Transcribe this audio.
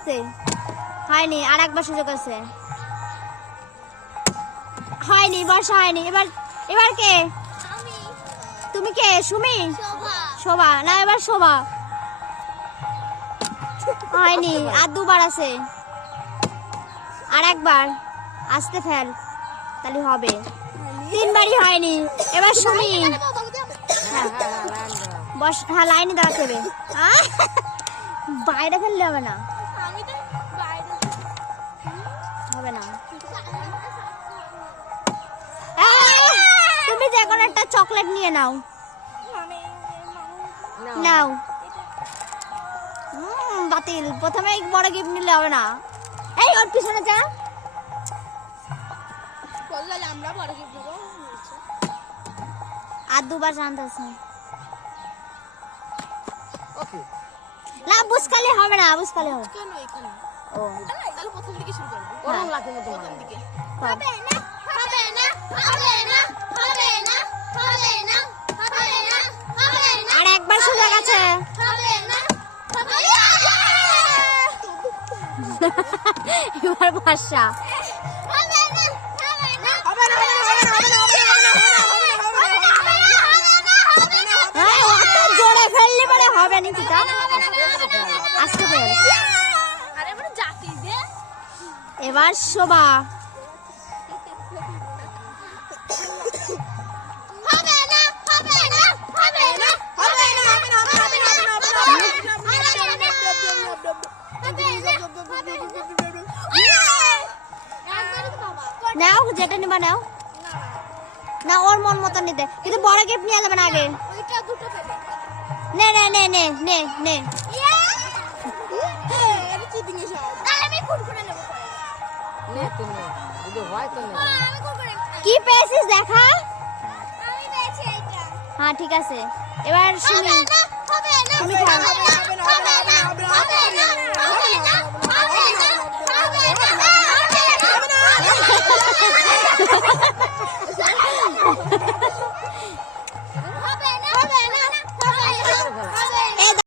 আস্তে হয়নি, আর একবার সুযোগ আছে। হয়নি, বর্ষা হয়নি। এবার এবার কে? তুমি কে? সুমি? শোভা না, এবার শোভা। হয়নি, আর দুবার আছে, আর একবার আস্তে ফেল, তাহলে হবে। তিনবারই হয়নি, এবার সুমি। বস, হ্যাঁ লাইনে দাঁড়াতে হবে। বাইরে ফেললে হবে না, হবে না। তুমি যে কোনো একটা চকলেট নিয়ে নাও, নাও। বাতিল। প্রথমে বড় গিফট নিলে হবে না। এই ওর পিছনে যা। আর দুবার জানতে আছে না, বুঝকালে হবে না, বুঝকালে হবে। ও তাহলে প্রথম দিকে শুরু করব। গরম লাগে না প্রথম দিকে। হবে না, হবে না, হবে না, হবে না, হবে না, হবে না, হবে না। আর একবার সুযোগ আছে। হবে না, হবে না। এবার বর্ষা। হবে না, হবে না, হবে না, হবে না, হবে না, অত জোরে ফেললে পরে হবে না। কি তা আস্তে ফেল। এবার শোভা। নাও, যেটা নেবা নাও না, ওর মন মতো নিতে। কিন্তু বড় গিফট নিয়ে যাবে না আগে। নে নে নে নে নে নে। কি পেয়েছিস দেখা? হ্যাঁ ঠিক আছে, এবার শুনি। তুমি খাও।